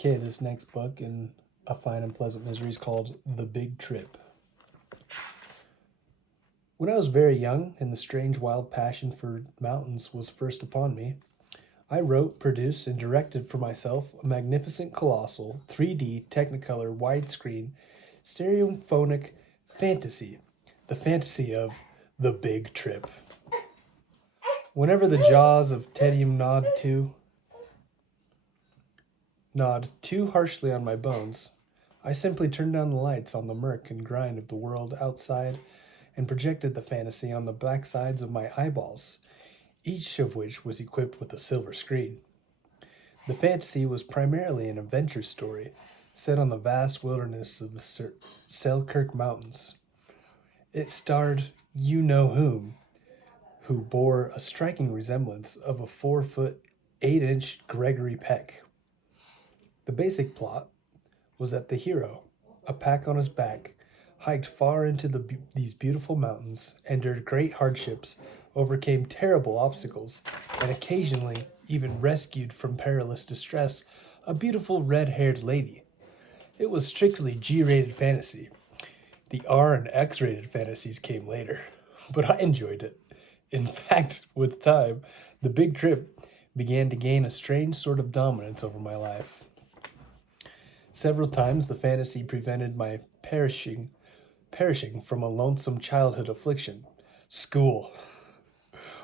Okay, this next book in A Fine and Pleasant Misery is called The Big Trip. When I was very young and the strange wild passion for mountains was first upon me, I wrote, produced, and directed for myself a magnificent colossal 3D Technicolor widescreen stereophonic fantasy, the fantasy of The Big Trip. Whenever the jaws of Tedium gnawed too harshly on my bones, I simply turned down the lights on the murk and grind of the world outside and projected the fantasy on the black sides of my eyeballs, each of which was equipped with a silver screen. The fantasy was primarily an adventure story set on the vast wilderness of the Selkirk Mountains. It starred you know whom, who bore a striking resemblance of a 4 foot 8 inch Gregory Peck. The basic plot was that the hero, a pack on his back, hiked far into these beautiful mountains, endured great hardships, overcame terrible obstacles, and occasionally even rescued from perilous distress a beautiful red-haired lady. It was strictly G-rated fantasy. The R and X-rated fantasies came later, but I enjoyed it. In fact, with time, the big trip began to gain a strange sort of dominance over my life. Several times the fantasy prevented my perishing from a lonesome childhood affliction. School.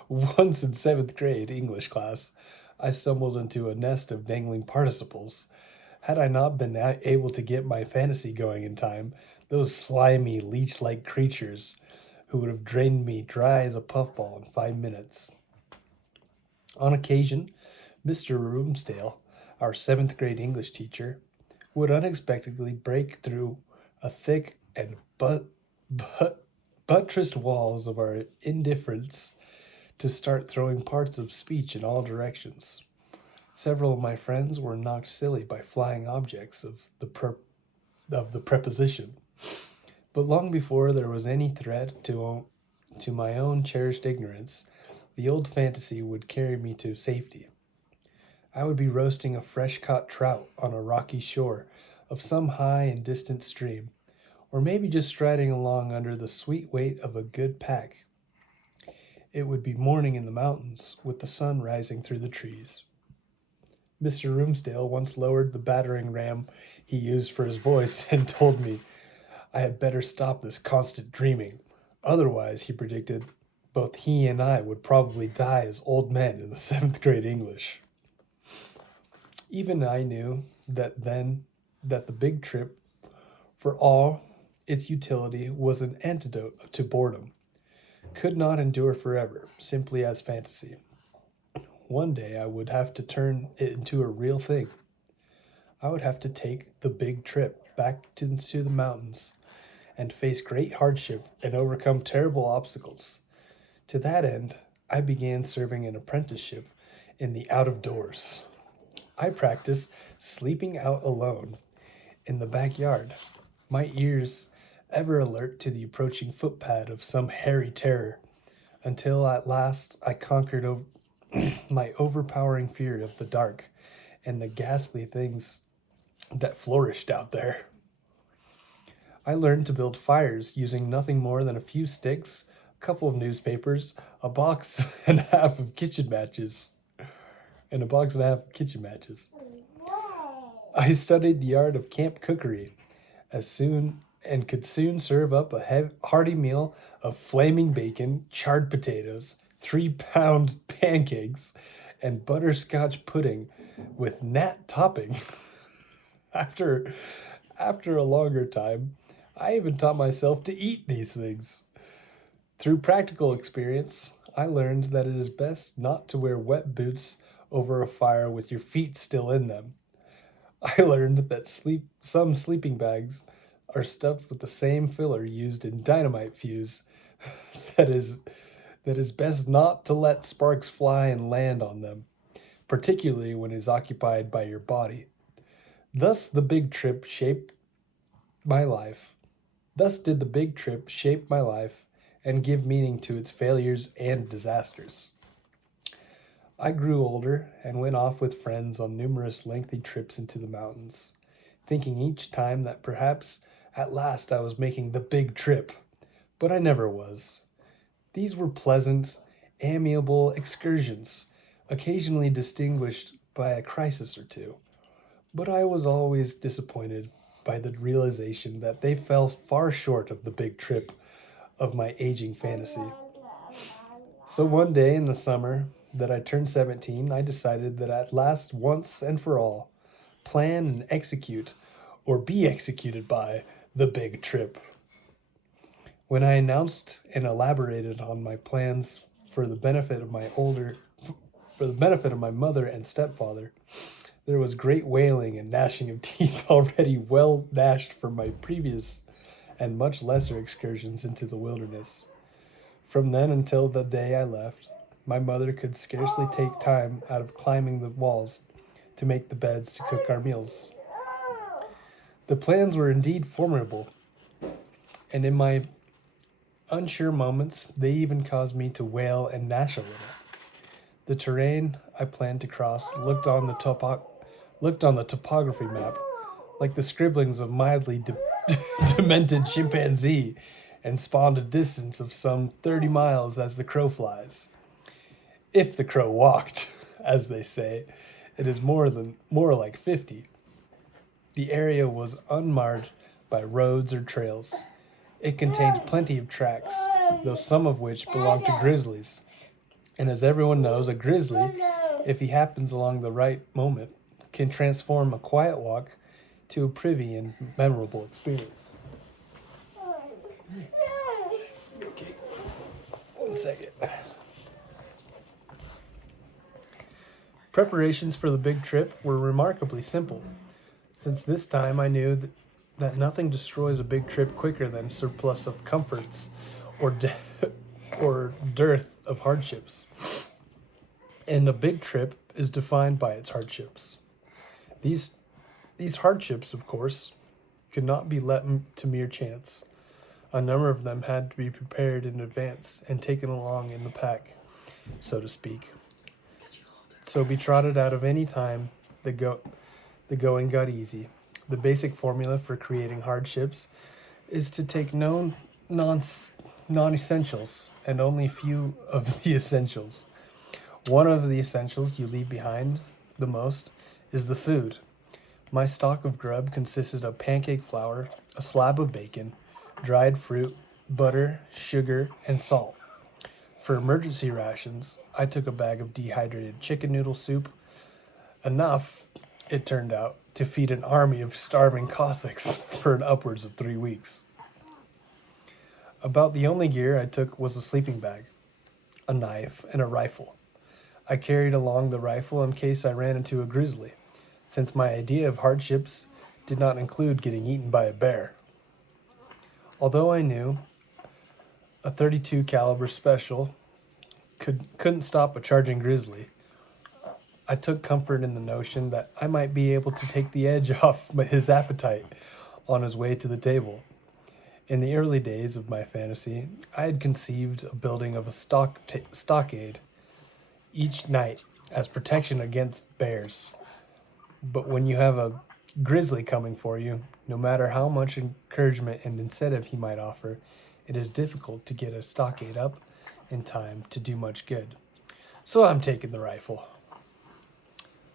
Once in seventh grade English class, I stumbled into a nest of dangling participles. Had I not been able to get my fantasy going in time, those slimy, leech like creatures who would have drained me dry as a puffball in 5 minutes. On occasion, Mr. Roomsdale, our seventh grade English teacher, would unexpectedly break through a thick and buttressed walls of our indifference to start throwing parts of speech in all directions. Several of my friends were knocked silly by flying objects of the preposition. But long before there was any threat to my own cherished ignorance, the old fantasy would carry me to safety. I would be roasting a fresh caught trout on a rocky shore of some high and distant stream, or maybe just striding along under the sweet weight of a good pack. It would be morning in the mountains, with the sun rising through the trees. Mr. Roomsdale once lowered the battering ram he used for his voice and told me I had better stop this constant dreaming. Otherwise, he predicted, both he and I would probably die as old men in the seventh grade English. Even I knew that the big trip, for all its utility, was an antidote to boredom, could not endure forever, simply as fantasy. One day I would have to turn it into a real thing. I would have to take the big trip back to the mountains and face great hardship and overcome terrible obstacles. To that end, I began serving an apprenticeship in the out of doors. I practiced sleeping out alone in the backyard, my ears ever alert to the approaching footpad of some hairy terror, until at last I conquered my overpowering fear of the dark and the ghastly things that flourished out there. I learned to build fires using nothing more than a few sticks, a couple of newspapers, a box and a half of kitchen matches. I studied the art of camp cookery as soon and could soon serve up a hearty meal of flaming bacon, charred potatoes, 3 pound pancakes, and butterscotch pudding with nat topping. After after a longer time, I even taught myself to eat these things. Through practical experience, I learned that it is best not to wear wet boots over a fire with your feet still in them. I learned that some sleeping bags are stuffed with the same filler used in dynamite fuse. that is that is best not to let sparks fly and land on them, particularly when it is occupied by your body. Thus the big trip shaped my life. Thus did the big trip shape my life and give meaning to its failures and disasters. I grew older and went off with friends on numerous lengthy trips into the mountains, thinking each time that perhaps at last I was making the big trip, but I never was. These were pleasant, amiable excursions, occasionally distinguished by a crisis or two, but I was always disappointed by the realization that they fell far short of the big trip of my aging fantasy. So one day in the summer that I turned 17, I decided that at last, once and for all, plan and execute, or be executed by, the big trip. When I announced and elaborated on my plans for the benefit of my older for the benefit of my mother and stepfather, there was great wailing and gnashing of teeth already well gnashed from my previous and much lesser excursions into the wilderness. From then until the day I left, my mother could scarcely take time out of climbing the walls to make the beds to cook our meals. The plans were indeed formidable, and in my unsure moments, they even caused me to wail and gnash a little. The terrain I planned to cross looked on the topography map like the scribblings of mildly demented chimpanzee, and spawned a distance of some 30 miles as the crow flies. If the crow walked, as they say, it is more like 50. The area was unmarred by roads or trails. It contained plenty of tracks, though some of which belonged to grizzlies. And as everyone knows, a grizzly, if he happens along the right moment, can transform a quiet walk to a privy and memorable experience. Okay, 1 second. Preparations for the big trip were remarkably simple, since this time I knew that nothing destroys a big trip quicker than surplus of comforts or or dearth of hardships. And a big trip is defined by its hardships. These hardships, of course, could not be let to mere chance. A number of them had to be prepared in advance and taken along in the pack, so to speak. So be trotted out of any time the going got easy. The basic formula for creating hardships is to take non-essentials and only few of the essentials. One of the essentials you leave behind the most is the food. My stock of grub consisted of pancake flour, a slab of bacon, dried fruit, butter, sugar, and salt. For emergency rations, I took a bag of dehydrated chicken noodle soup, enough, it turned out, to feed an army of starving Cossacks for upwards of 3 weeks. About the only gear I took was a sleeping bag, a knife, and a rifle. I carried along the rifle in case I ran into a grizzly, since my idea of hardships did not include getting eaten by a bear. Although I knew a .32 caliber special couldn't stop a charging grizzly, I took comfort in the notion that I might be able to take the edge off his appetite on his way to the table. In the early days of my fantasy, I had conceived a building of a stockade each night as protection against bears. But when you have a grizzly coming for you, no matter how much encouragement and incentive he might offer, it is difficult to get a stockade up in time to do much good. So I'm taking the rifle.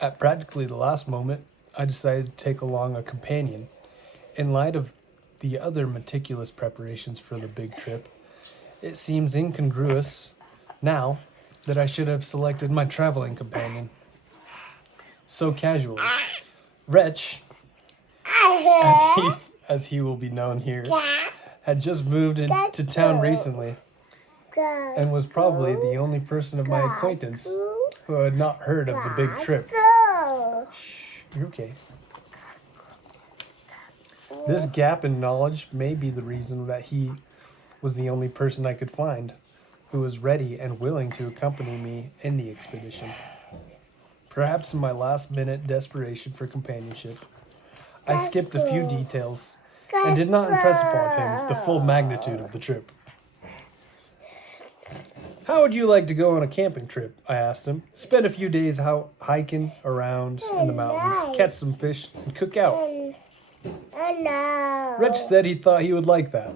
At practically the last moment, I decided to take along a companion. In light of the other meticulous preparations for the big trip, it seems incongruous now that I should have selected my traveling companion so casually. Wretch, as he will be known here, had just moved into town recently and was probably the only person of my acquaintance who had not heard of the big trip. Shh, you're okay. This gap in knowledge may be the reason that he was the only person I could find who was ready and willing to accompany me in the expedition. Perhaps in my last-minute desperation for companionship, I skipped a few details and did not impress upon him the full magnitude of the trip. How would you like to go on a camping trip? I asked him. Spend a few days out hiking around in the mountains, catch some fish, and cook out. Rich said he thought he would like that.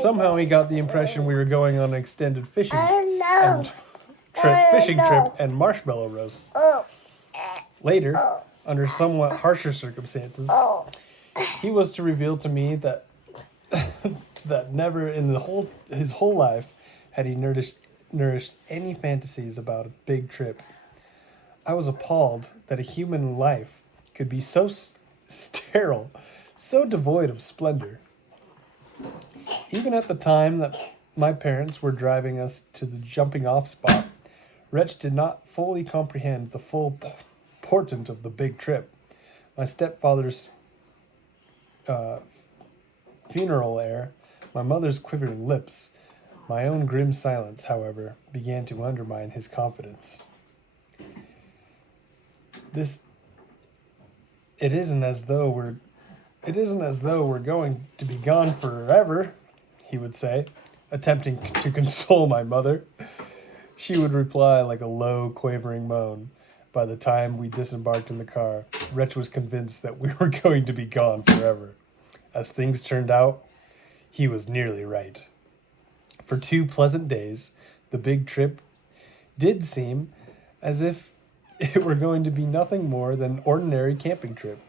Somehow he got the impression we were going on an extended fishing trip and marshmallow roast. Later, under somewhat harsher circumstances, he was to reveal to me that that never in his whole life had he nourished any fantasies about a big trip. I was appalled that a human life could be so sterile, so devoid of splendor. Even at the time that my parents were driving us to the jumping off spot, Wretch did not fully comprehend the full portent of the big trip. My stepfather's funeral air, my mother's quivering lips, my own grim silence, however, began to undermine his confidence. It isn't as though we're going to be gone forever, he would say, attempting to console my mother. She would reply like a low, quavering moan. By the time we disembarked in the car, Wretch was convinced that we were going to be gone forever. As things turned out, he was nearly right. For 2 pleasant days, the big trip did seem as if it were going to be nothing more than an ordinary camping trip,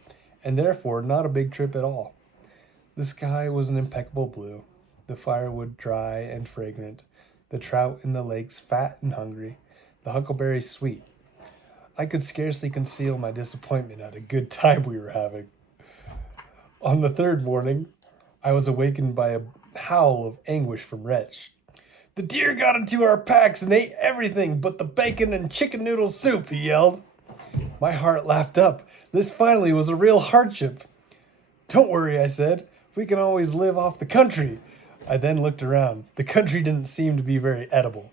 and therefore not a big trip at all. The sky was an impeccable blue, the firewood dry and fragrant, the trout in the lakes fat and hungry, the huckleberries sweet. I could scarcely conceal my disappointment at a good time we were having. On the 3rd morning, I was awakened by a howl of anguish from Wretch. The deer got into our packs and ate everything but the bacon and chicken noodle soup, he yelled. My heart laughed up. This finally was a real hardship. Don't worry, I said. We can always live off the country. I then looked around. The country didn't seem to be very edible.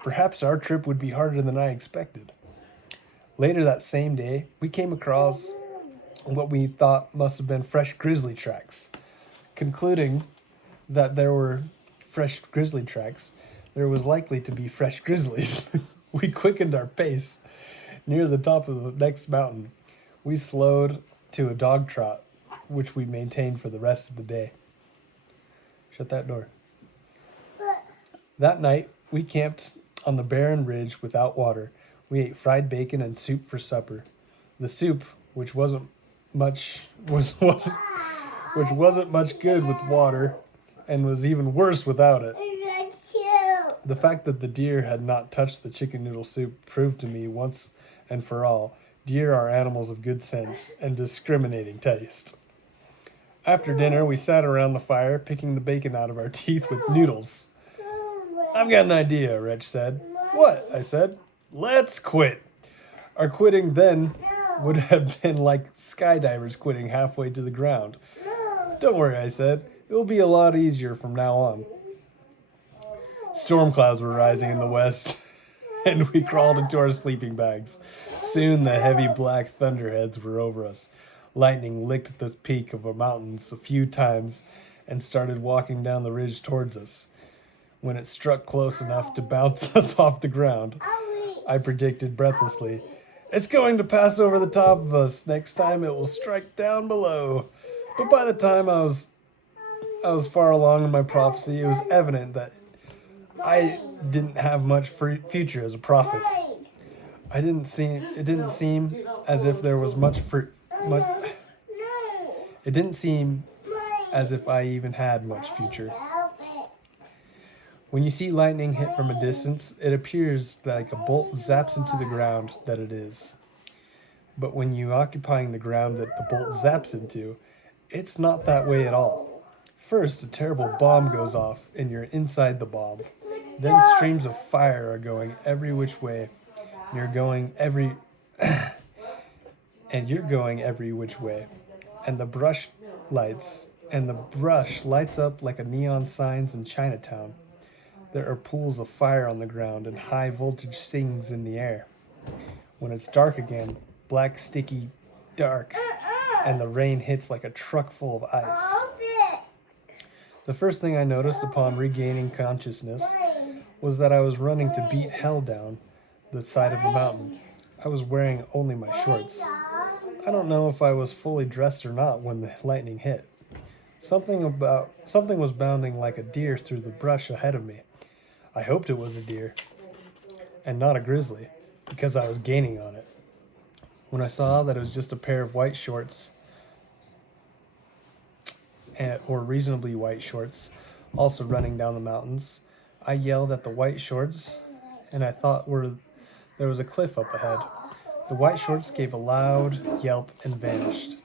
Perhaps our trip would be harder than I expected. Later that same day, we came across what we thought must have been fresh grizzly tracks. Concluding that there were fresh grizzly tracks, there was likely to be fresh grizzlies. We quickened our pace. Near the top of the next mountain, we slowed to a dog trot, which we maintained for the rest of the day. Shut that door. That night, we camped on the barren ridge without water. We ate fried bacon and soup for supper. The soup, which wasn't much good with water, and was even worse without it. The fact that the deer had not touched the chicken noodle soup proved to me once and for all, deer are animals of good sense and discriminating taste. After dinner, we sat around the fire, picking the bacon out of our teeth with noodles. I've got an idea, Wretch said. What? I said. Let's quit. Our quitting then would have been like skydivers quitting halfway to the ground. Don't worry, I said. It will be a lot easier from now on. Storm clouds were rising in the west, and we crawled into our sleeping bags. Soon the heavy black thunderheads were over us. Lightning licked the peak of the mountains a few times and started walking down the ridge towards us. When it struck close enough to bounce us off the ground, I predicted breathlessly, "It's going to pass over the top of us. Next time it will strike down below." But by the time I was far along in my prophecy, it was evident that I didn't have much future as a prophet. It didn't seem as if there was It didn't seem as if I even had much future. When you see lightning hit from a distance, it appears like a bolt zaps into the ground that it is. But when you occupying the ground that the bolt zaps into, it's not that way at all. First, a terrible bomb goes off, and you're inside the bomb. Then streams of fire are going every which way. You're going every which way. And the brush lights up like a neon signs in Chinatown. There are pools of fire on the ground and high voltage sings in the air. When it's dark again, black, sticky, dark, and the rain hits like a truck full of ice. The first thing I noticed upon regaining consciousness was that I was running to beat hell down the side of the mountain. I was wearing only my shorts. I don't know if I was fully dressed or not when the lightning hit. Something was bounding like a deer through the brush ahead of me. I hoped it was a deer and not a grizzly because I was gaining on it. When I saw that it was just a pair of white shorts or reasonably white shorts also running down the mountains, I yelled at the white shorts and I thought there was a cliff up ahead. The white shorts gave a loud yelp and vanished.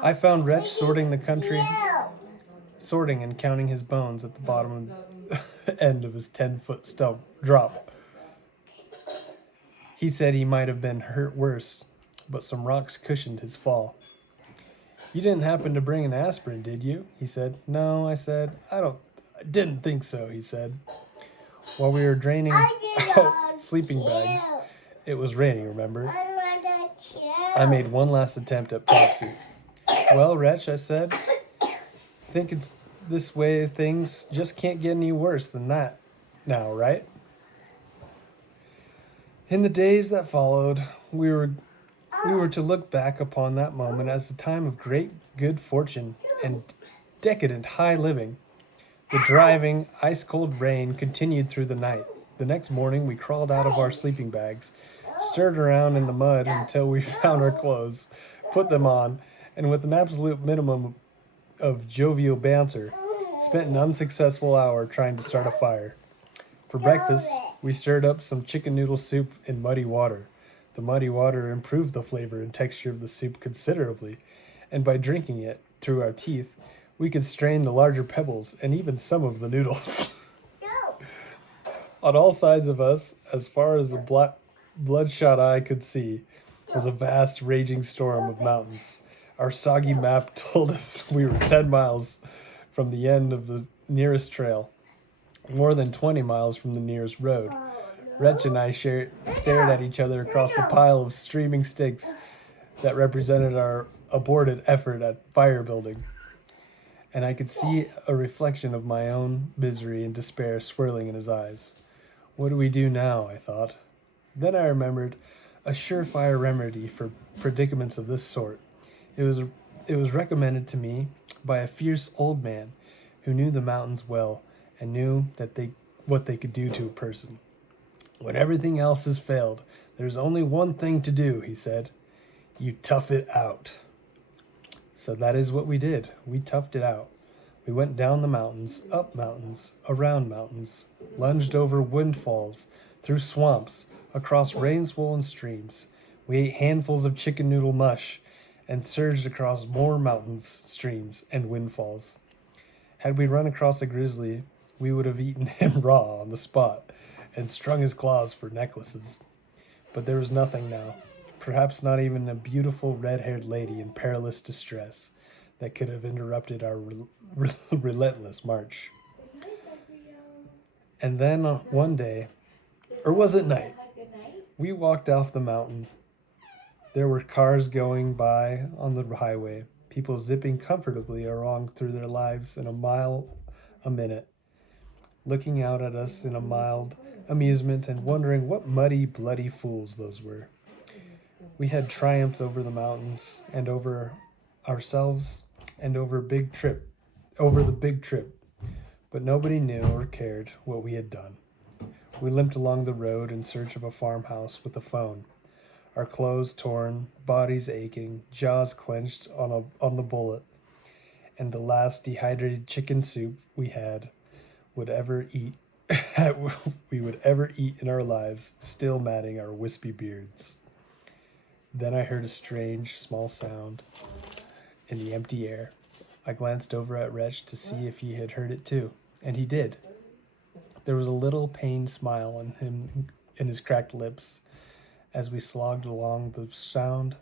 I found Wretch sorting and counting his bones at the bottom end of his 10-foot stump drop. He said he might have been hurt worse, but some rocks cushioned his fall. You didn't happen to bring an aspirin, did you? He said. No, I said. I didn't think so, he said. While we were draining sleeping bags, it was raining, remember? I made one last attempt at prophecy. Well, Wretch, I said, think it's this way things just can't get any worse than that now, right? In the days that followed, we were to look back upon that moment as a time of great good fortune and decadent high living. The driving, ice-cold rain continued through the night. The next morning, we crawled out of our sleeping bags, stirred around in the mud until we found our clothes, put them on, and with an absolute minimum of jovial banter, spent an unsuccessful hour trying to start a fire. For breakfast, we stirred up some chicken noodle soup in muddy water. The muddy water improved the flavor and texture of the soup considerably, and by drinking it through our teeth, we could strain the larger pebbles and even some of the noodles. On all sides of us, as far as the bloodshot eye could see, was a vast raging storm of mountains. Our soggy map told us we were 10 miles from the end of the nearest trail, more than 20 miles from the nearest road. Wretch and I stared at each other across the pile of streaming sticks that represented our aborted effort at fire building. And I could see a reflection of my own misery and despair swirling in his eyes. What do we do now? I thought. Then I remembered a surefire remedy for predicaments of this sort. It was recommended to me by a fierce old man who knew the mountains well and knew what they could do to a person. When everything else has failed, there's only one thing to do, he said. You tough it out. So that is what we did. We toughed it out. We went down the mountains, up mountains, around mountains, lunged over windfalls, through swamps, across rain-swollen streams. We ate handfuls of chicken noodle mush and surged across more mountains, streams, and windfalls. Had we run across a grizzly, we would have eaten him raw on the spot and strung his claws for necklaces. But there was nothing now, perhaps not even a beautiful red-haired lady in perilous distress, that could have interrupted our relentless march. And then one day, or was it night, we walked off the mountain. There were cars going by on the highway, people zipping comfortably along through their lives in a mile a minute, looking out at us in a mild amusement and wondering what muddy, bloody fools those were. We had triumphed over the mountains and over ourselves and over the big trip, but nobody knew or cared what we had done. We limped along the road in search of a farmhouse with a phone, our clothes torn, bodies aching, jaws clenched on the bullet, and the last dehydrated chicken soup we would ever eat in our lives, still matting our wispy beards. Then I heard a strange, small sound in the empty air. I glanced over at Wretch to see if he had heard it too, and he did. There was a little pained smile on him in his cracked lips as we slogged along. The sound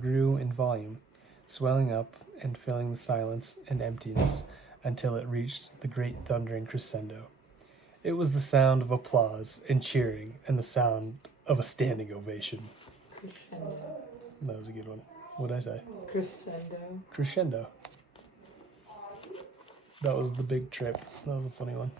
grew in volume, swelling up and filling the silence and emptiness until it reached the great thundering crescendo. It was the sound of applause and cheering and the sound of a standing ovation. Crescendo. That was a good one. What did I say? Crescendo. Crescendo. that was the big trip. That was a funny one.